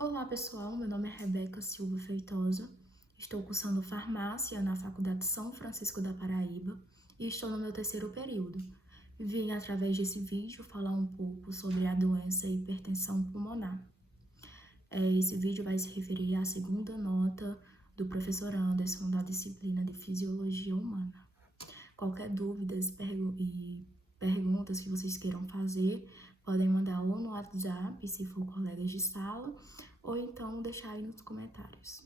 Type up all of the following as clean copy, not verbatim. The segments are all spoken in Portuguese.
Olá pessoal, meu nome é Rebeca Silva Feitosa, estou cursando farmácia na Faculdade São Francisco da Paraíba e estou no meu terceiro período. Vim através desse vídeo falar um pouco sobre a doença hipertensão pulmonar. Esse vídeo vai se referir à segunda nota do professor Anderson da disciplina de Fisiologia Humana. Qualquer dúvidas e perguntas que vocês queiram fazer, podem mandar ou no WhatsApp, se for colegas de sala, ou então deixar aí nos comentários.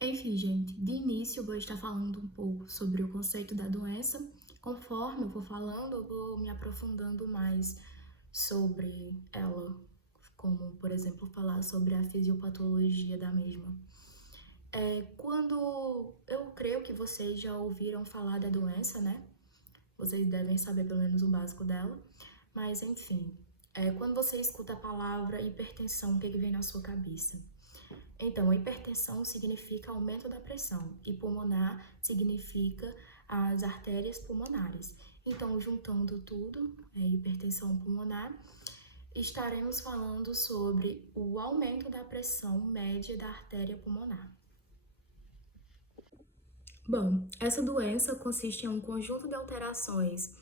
Enfim, gente, de início eu vou estar falando um pouco sobre o conceito da doença. Conforme eu vou falando, eu vou me aprofundando mais sobre ela, como, por exemplo, falar sobre a fisiopatologia da mesma. Quando eu creio que vocês já ouviram falar da doença, né? Vocês devem saber pelo menos o básico dela, mas enfim, quando você escuta a palavra hipertensão, o que vem na sua cabeça? Então, hipertensão significa aumento da pressão e pulmonar significa as artérias pulmonares. Então, juntando tudo, hipertensão pulmonar, estaremos falando sobre o aumento da pressão média da artéria pulmonar. Bom, essa doença consiste em um conjunto de alterações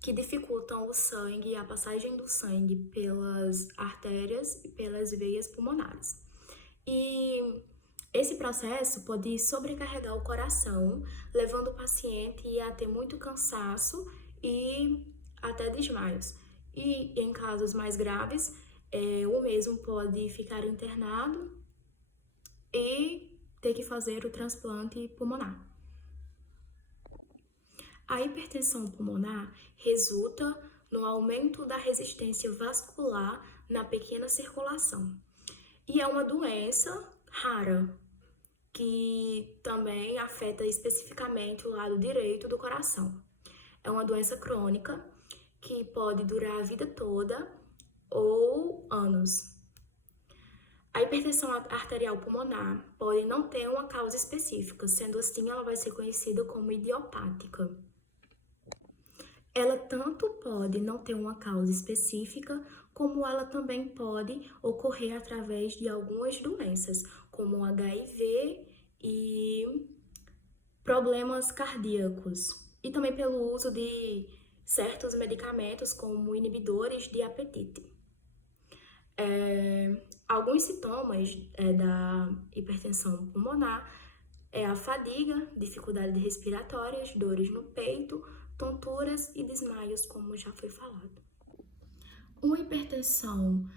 que dificultam o sangue e a passagem do sangue pelas artérias e pelas veias pulmonares. E esse processo pode sobrecarregar o coração, levando o paciente a ter muito cansaço e até desmaios. E em casos mais graves, o mesmo pode ficar internado e ter que fazer o transplante pulmonar. A hipertensão pulmonar resulta no aumento da resistência vascular na pequena circulação. E é uma doença rara, que também afeta especificamente o lado direito do coração. É uma doença crônica que pode durar a vida toda ou anos. A hipertensão arterial pulmonar pode não ter uma causa específica, sendo assim ela vai ser conhecida como idiopática. Ela tanto pode não ter uma causa específica, como ela também pode ocorrer através de algumas doenças, como o HIV e problemas cardíacos, e também pelo uso de certos medicamentos, como inibidores de apetite. Alguns sintomas da hipertensão pulmonar é a fadiga, dificuldade respiratórias, dores no peito, tonturas e desmaios, como já foi falado. Uma hipertensão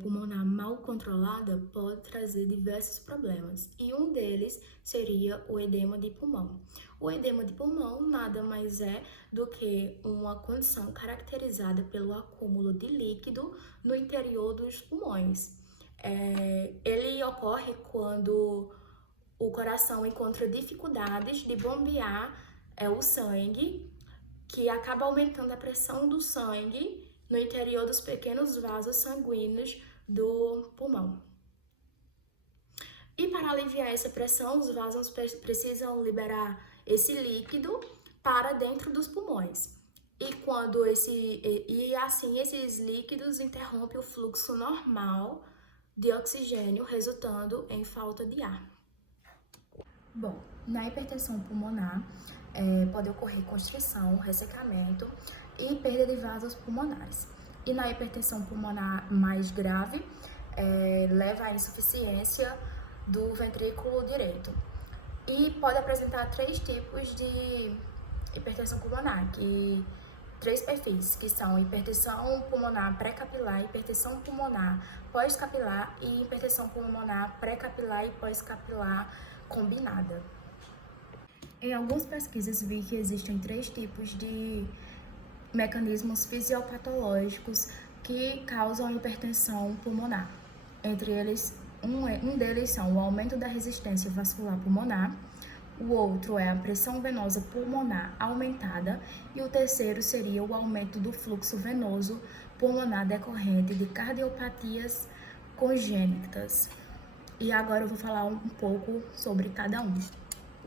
pulmonar mal controlada pode trazer diversos problemas, e um deles seria o edema de pulmão. O edema de pulmão nada mais é do que uma condição caracterizada pelo acúmulo de líquido no interior dos pulmões. Ele ocorre quando o coração encontra dificuldades de bombear o sangue, que acaba aumentando a pressão do sangue no interior dos pequenos vasos sanguíneos do pulmão. E para aliviar essa pressão, os vasos precisam liberar esse líquido para dentro dos pulmões. E assim esses líquidos interrompem o fluxo normal de oxigênio, resultando em falta de ar. Bom, na hipertensão pulmonar pode ocorrer constrição, ressecamento e perda de vasos pulmonares. E na hipertensão pulmonar mais grave, leva à insuficiência do ventrículo direito. E pode apresentar três tipos de hipertensão pulmonar, três perfis, que são hipertensão pulmonar pré-capilar, hipertensão pulmonar pós-capilar e hipertensão pulmonar pré-capilar e pós-capilar combinada. Em algumas pesquisas vi que existem três tipos de mecanismos fisiopatológicos que causam hipertensão pulmonar. Entre eles, um deles são o aumento da resistência vascular pulmonar, o outro é a pressão venosa pulmonar aumentada e o terceiro seria o aumento do fluxo venoso pulmonar decorrente de cardiopatias congênitas. E agora eu vou falar um pouco sobre cada um.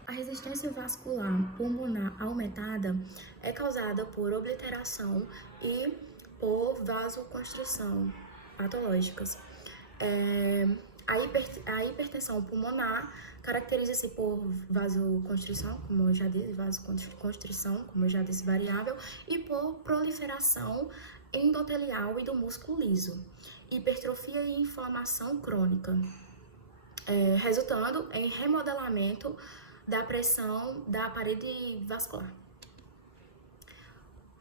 A resistência vascular pulmonar aumentada é causada por obliteração e por vasoconstrição patológicas. A hipertensão pulmonar caracteriza-se por vasoconstrição, como eu já disse, vasoconstrição, como eu já disse, variável, e por proliferação endotelial e do músculo liso, hipertrofia e inflamação crônica, resultando em remodelamento da pressão da parede vascular.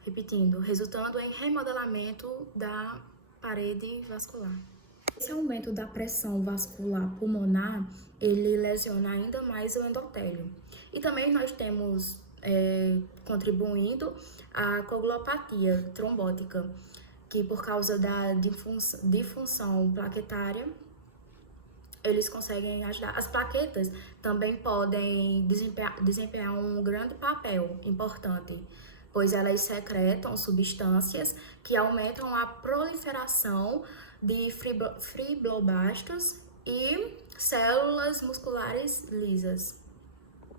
Repetindo, resultando em remodelamento da parede vascular. Esse aumento da pressão vascular pulmonar, ele lesiona ainda mais o endotélio. E também nós temos, contribuindo, a coagulopatia trombótica, que por causa da disfunção plaquetária, eles conseguem ajudar. As plaquetas também podem desempenhar um grande papel importante, pois elas secretam substâncias que aumentam a proliferação de fibroblastos e células musculares lisas.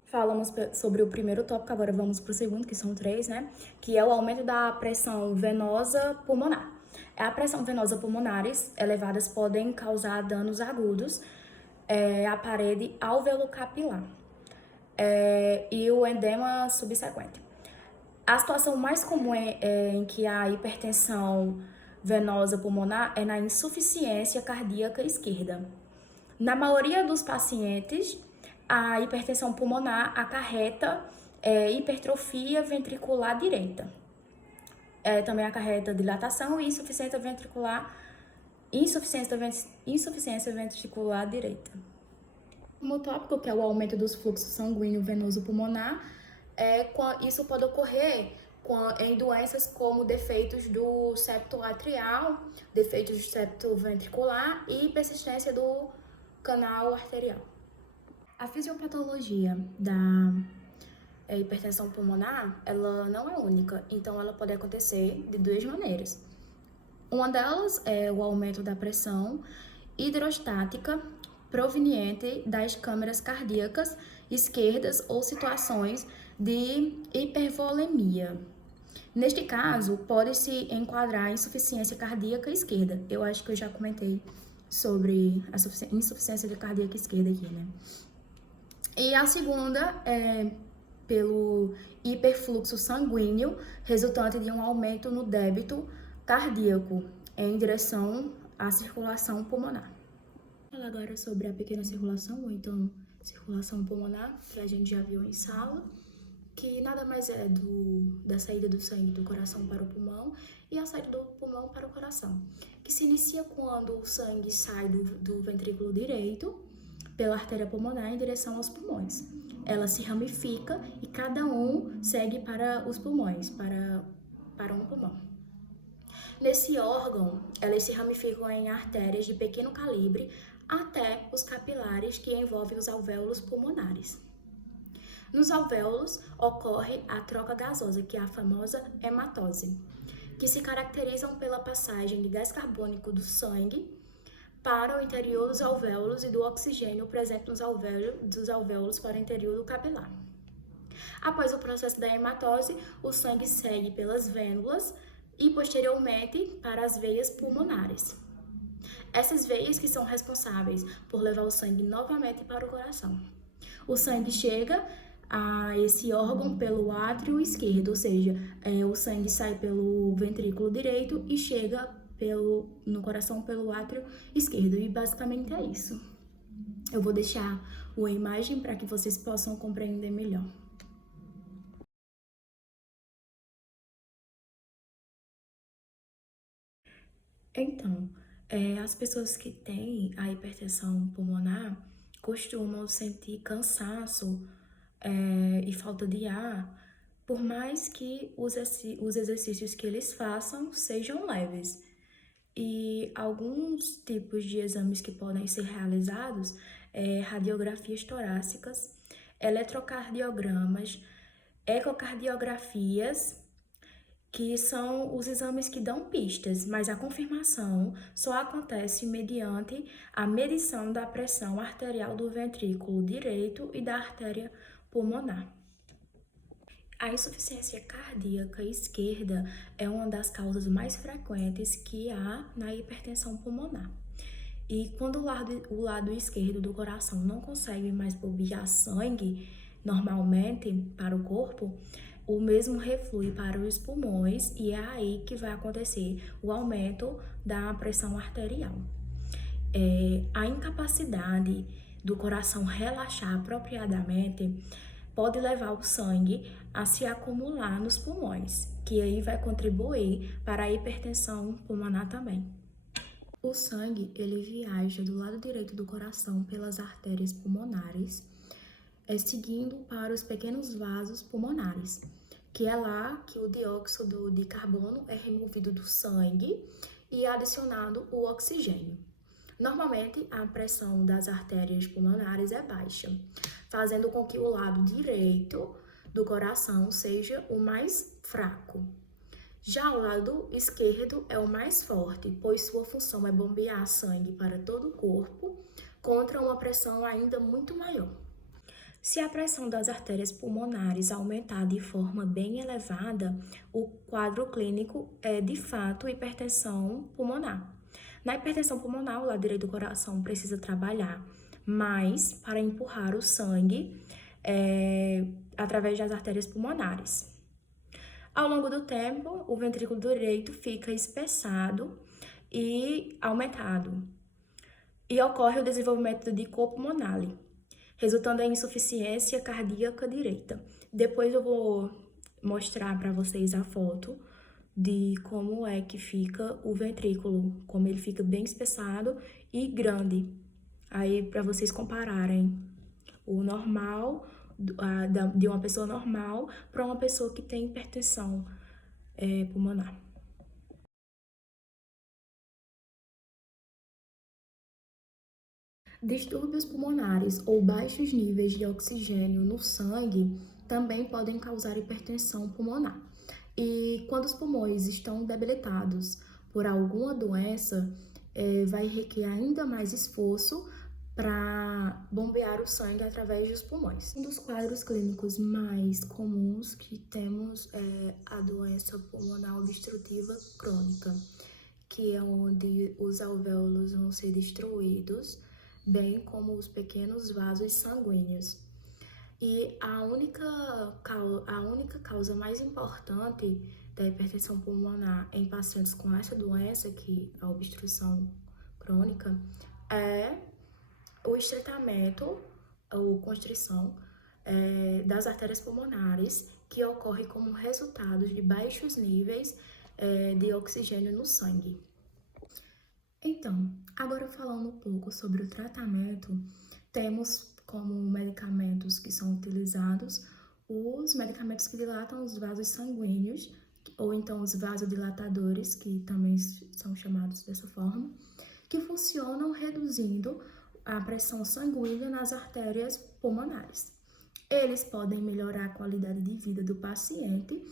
Falamos sobre o primeiro tópico, agora vamos para o segundo, que são 3, né? Que é o aumento da pressão venosa pulmonar. A pressão venosa pulmonares elevadas podem causar danos agudos à parede alveolo-capilar e o edema subsequente. A situação mais comum em que a hipertensão venosa pulmonar é na insuficiência cardíaca esquerda. Na maioria dos pacientes, a hipertensão pulmonar acarreta hipertrofia ventricular direita. Também acarreta dilatação e insuficiência ventricular direita. O tópico, que é o aumento dos fluxos sanguíneo venoso pulmonar, isso pode ocorrer em doenças como defeitos do septo atrial, defeitos do septo ventricular e persistência do canal arterial. A fisiopatologia da hipertensão pulmonar, ela não é única, então ela pode acontecer de 2 maneiras. Uma delas é o aumento da pressão hidrostática proveniente das câmaras cardíacas esquerdas ou situações de hipervolemia. Neste caso, pode-se enquadrar a insuficiência cardíaca esquerda. Eu acho que eu já comentei sobre a insuficiência cardíaca esquerda aqui, né? E a segunda é pelo hiperfluxo sanguíneo, resultante de um aumento no débito cardíaco em direção à circulação pulmonar. Vou falar agora sobre a pequena circulação, ou então circulação pulmonar, que a gente já viu em sala, que nada mais é da saída do sangue do coração para o pulmão e a saída do pulmão para o coração, que se inicia quando o sangue sai do ventrículo direito pela artéria pulmonar em direção aos pulmões. Ela se ramifica e cada um segue para os pulmões, para um pulmão. Nesse órgão, elas se ramificam em artérias de pequeno calibre até os capilares que envolvem os alvéolos pulmonares. Nos alvéolos ocorre a troca gasosa, que é a famosa hematose, que se caracterizam pela passagem de gás carbônico do sangue para o interior dos alvéolos e do oxigênio presente dos alvéolos para o interior do capilar. Após o processo da hematose, o sangue segue pelas vênulas e posteriormente para as veias pulmonares. Essas veias que são responsáveis por levar o sangue novamente para o coração. O sangue chega a esse órgão pelo átrio esquerdo, ou seja, o sangue sai pelo ventrículo direito e chega no coração pelo átrio esquerdo, e basicamente é isso. Eu vou deixar uma imagem para que vocês possam compreender melhor. Então, as pessoas que têm a hipertensão pulmonar costumam sentir cansaço e falta de ar, por mais que os exercícios que eles façam sejam leves. E alguns tipos de exames que podem ser realizados radiografias torácicas, eletrocardiogramas, ecocardiografias, que são os exames que dão pistas, mas a confirmação só acontece mediante a medição da pressão arterial do ventrículo direito e da artéria pulmonar. A insuficiência cardíaca esquerda é uma das causas mais frequentes que há na hipertensão pulmonar. E quando o lado esquerdo do coração não consegue mais bombear sangue normalmente para o corpo, o mesmo reflui para os pulmões e é aí que vai acontecer o aumento da pressão arterial. A incapacidade do coração relaxar apropriadamente pode levar o sangue a se acumular nos pulmões, que aí vai contribuir para a hipertensão pulmonar também. O sangue, ele viaja do lado direito do coração pelas artérias pulmonares, seguindo para os pequenos vasos pulmonares, que é lá que o dióxido de carbono é removido do sangue e adicionado o oxigênio. Normalmente, a pressão das artérias pulmonares é baixa, fazendo com que o lado direito do coração seja o mais fraco. Já o lado esquerdo é o mais forte, pois sua função é bombear sangue para todo o corpo contra uma pressão ainda muito maior. Se a pressão das artérias pulmonares aumentar de forma bem elevada, o quadro clínico é de fato hipertensão pulmonar. Na hipertensão pulmonar, o lado direito do coração precisa trabalhar mais para empurrar o sangue através das artérias pulmonares. Ao longo do tempo, o ventrículo direito fica espessado e aumentado, e ocorre o desenvolvimento de cor pulmonale, resultando em insuficiência cardíaca direita. Depois eu vou mostrar para vocês a foto de como é que fica o ventrículo, como ele fica bem espessado e grande. Aí, para vocês compararem o normal, de uma pessoa normal para uma pessoa que tem hipertensão pulmonar. Distúrbios pulmonares ou baixos níveis de oxigênio no sangue também podem causar hipertensão pulmonar. E quando os pulmões estão debilitados por alguma doença, vai requerer ainda mais esforço para bombear o sangue através dos pulmões. Um dos quadros clínicos mais comuns que temos é a doença pulmonar obstrutiva crônica, que é onde os alvéolos vão ser destruídos, bem como os pequenos vasos sanguíneos. E a única causa mais importante da hipertensão pulmonar em pacientes com essa doença, que é a obstrução crônica, é o estreitamento ou constrição das artérias pulmonares, que ocorre como resultado de baixos níveis de oxigênio no sangue. Então, agora falando um pouco sobre o tratamento, temos como medicamentos que são utilizados os medicamentos que dilatam os vasos sanguíneos, ou então os vasodilatadores, que também são chamados dessa forma, que funcionam reduzindo a pressão sanguínea nas artérias pulmonares. Eles podem melhorar a qualidade de vida do paciente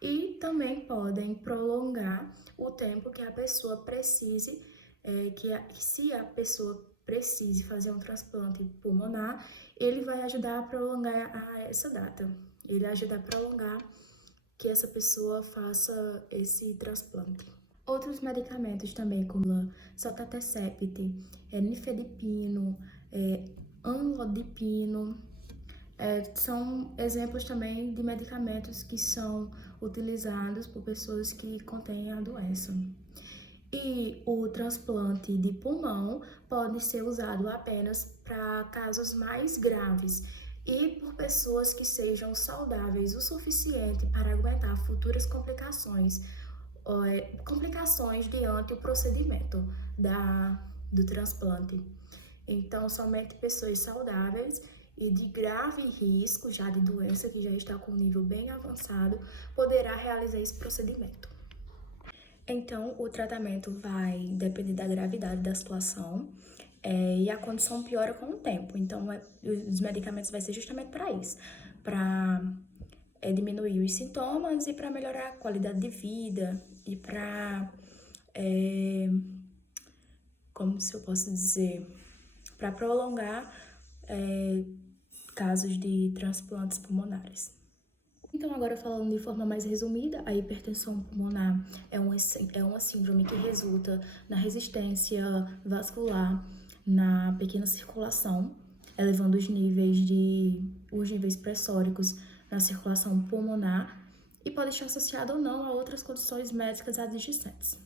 e também podem prolongar o tempo que a pessoa precise, se a pessoa precise fazer um transplante pulmonar, ele vai ajudar a prolongar essa data. Ele ajuda a prolongar que essa pessoa faça esse transplante. Outros medicamentos também, como sotatercept, nifedipino, amlodipino, são exemplos também de medicamentos que são utilizados por pessoas que contêm a doença. E o transplante de pulmão pode ser usado apenas para casos mais graves e por pessoas que sejam saudáveis o suficiente para aguentar futuras complicações diante o procedimento do transplante. Então, somente pessoas saudáveis e de grave risco já de doença, que já está com um nível bem avançado, poderá realizar esse procedimento. Então, o tratamento vai depender da gravidade da situação e a condição piora com o tempo. Então, os medicamentos vai ser justamente para isso, para diminuir os sintomas e para melhorar a qualidade de vida e para, como se eu posso dizer, para prolongar casos de transplantes pulmonares. Então, agora falando de forma mais resumida, a hipertensão pulmonar é uma síndrome que resulta na resistência vascular na pequena circulação, elevando os níveis pressóricos na circulação pulmonar e pode estar associada ou não a outras condições médicas adjacentes.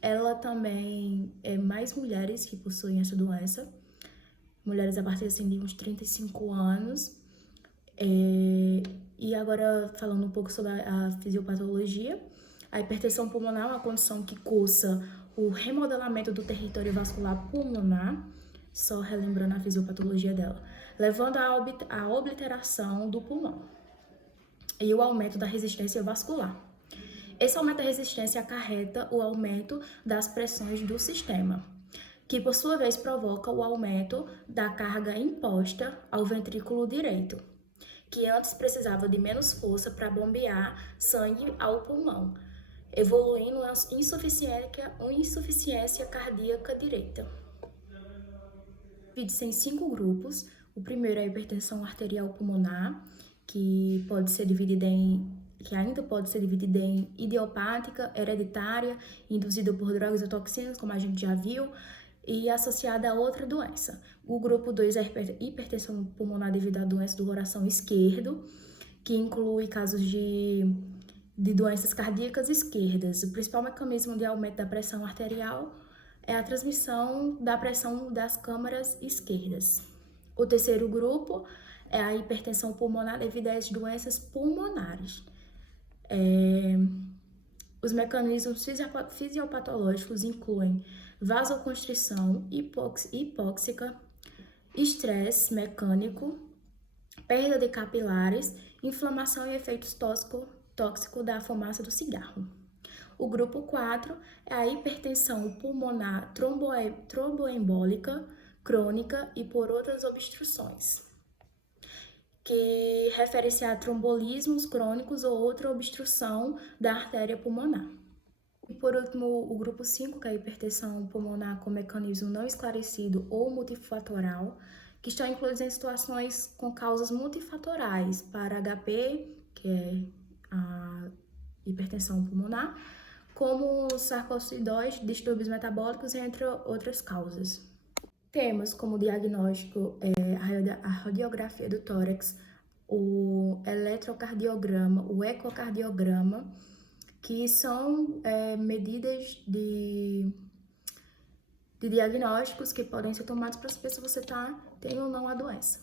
Ela também é mais mulheres que possuem essa doença, mulheres a partir assim, de uns 35 anos. E agora, falando um pouco sobre a fisiopatologia, a hipertensão pulmonar é uma condição que cursa o remodelamento do território vascular pulmonar, só relembrando a fisiopatologia dela, levando à obliteração do pulmão e o aumento da resistência vascular. Esse aumento da resistência acarreta o aumento das pressões do sistema, que por sua vez provoca o aumento da carga imposta ao ventrículo direito, que antes precisava de menos força para bombear sangue ao pulmão, evoluindo a insuficiência cardíaca direita. Divide-se em 5 grupos. O primeiro é a hipertensão arterial pulmonar, que ainda pode ser dividida em idiopática, hereditária, induzida por drogas ou toxinas, como a gente já viu, e associada a outra doença. O grupo 2 é a hipertensão pulmonar devido à doença do coração esquerdo, que inclui casos de doenças cardíacas esquerdas. O principal mecanismo de aumento da pressão arterial é a transmissão da pressão das câmaras esquerdas. O terceiro grupo é a hipertensão pulmonar devido às doenças pulmonares. Os mecanismos fisiopatológicos incluem vasoconstrição hipóxica, estresse mecânico, perda de capilares, inflamação e efeitos tóxicos da fumaça do cigarro. O grupo 4 é a hipertensão pulmonar tromboembólica, crônica e por outras obstruções, que refere-se a trombolismos crônicos ou outra obstrução da artéria pulmonar. E por último, o grupo 5, que é a hipertensão pulmonar com mecanismo não esclarecido ou multifatorial, que está incluído em situações com causas multifatorais para HP, que é a hipertensão pulmonar, como sarcoidosis, distúrbios metabólicos, entre outras causas. Temos como diagnóstico a radiografia do tórax, o eletrocardiograma, o ecocardiograma, que são medidas de diagnósticos que podem ser tomados para saber se você tem ou não a doença.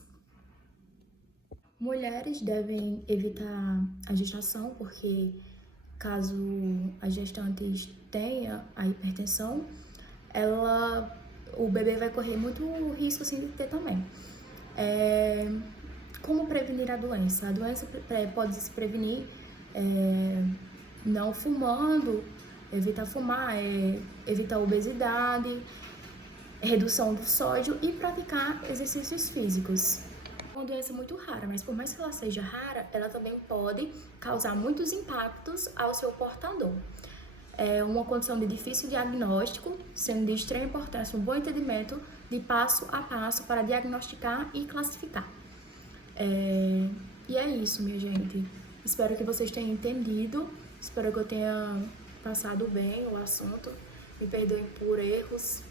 Mulheres devem evitar a gestação, porque caso a gestante tenha a hipertensão, o bebê vai correr muito risco assim, de ter também. Como prevenir a doença? A doença pode se prevenir não fumando, evitar fumar, evitar obesidade, redução do sódio e praticar exercícios físicos. É uma doença muito rara, mas por mais que ela seja rara, ela também pode causar muitos impactos ao seu portador. É uma condição de difícil diagnóstico, sendo de extrema importância um bom entendimento de passo a passo para diagnosticar e classificar. E é isso, minha gente. Espero que vocês tenham entendido, espero que eu tenha passado bem o assunto. Me perdoem por erros.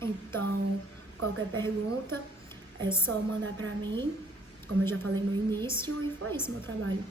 Então, qualquer pergunta é só mandar para mim, como eu já falei no início, e foi isso meu trabalho.